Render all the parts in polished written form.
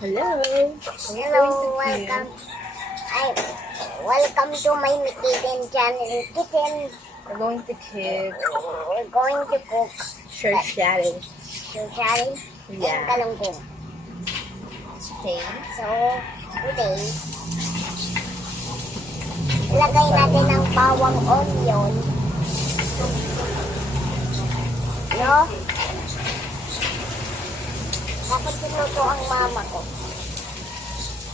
Hello. Hello, welcome. Welcome to my kitchen channel. We're going to cook We're going to cook shirshari. shari Yeah. and galunggong. Okay. So, today, ilagay natin ang bawang onion. No? Bakit pinuto ang mama ko?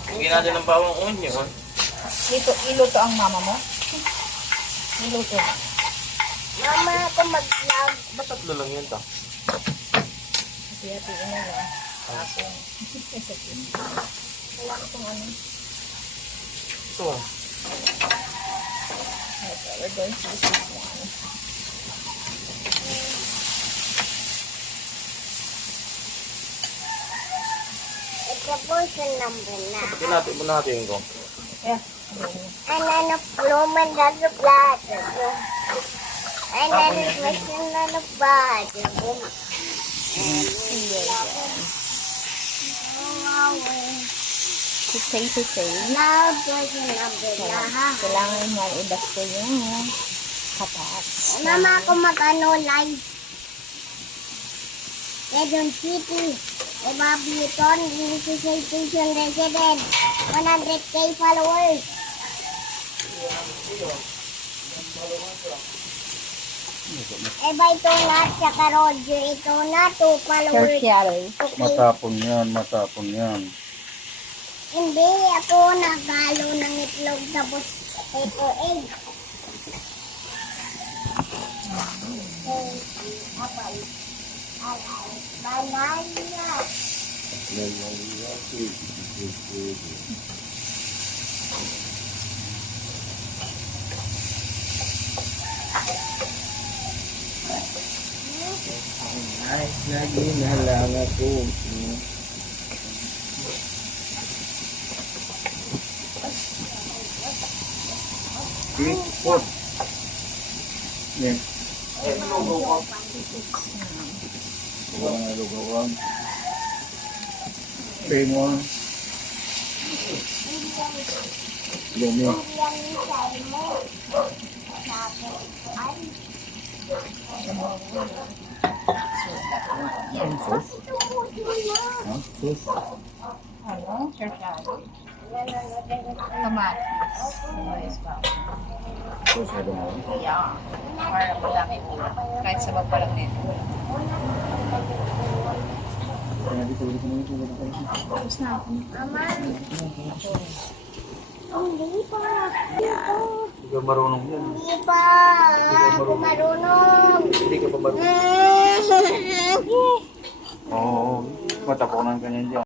Hindi natin ng bawang onion. Iluto ang mama mo? Iluto. Mama ako mag-vlog. Ba't tatlo lang yun to? Hati-hatiin na lang. Tapos, wala ko itong ano. Ito ah. Okay, we're going to use this one. It's a portion number na. Pati natin, muna natin ko. Yeah. Ano pluman na sa plato. Ano question na sa plato. Sisay. Now, portion number na. Kailangan nga ibasto yung katas. Mama ako mag-ano live. Quezon City. Evaluaton, Sisay Station Resident. 100K followers. Eba ito na, tsaka Roger ito na, 2 followers. Shirshari. Okay. Matapon yan. Hindi, ako nagalo ng itlog tapos ito egg. Apay. Banana. Nice lagi na lang ako. Bigfoot. Yan. Wala na lugawan. Pengon. Lumi. Yan sa mo. Ay, Ang sus? Ha? Sus? Ano? Shirshari. Kamatis. Sus, ano mo? Yeah. Para madami po. Kahit sa baba lang nito. Kaya dito ulit mo ito. Tapos na ako. Mama. Hindi pa. Hindi ka marunong yan. Hindi pa. Ako marunong. Hindi ka pa marunong. Mm. Oo. Matapunan ka niyan dyan.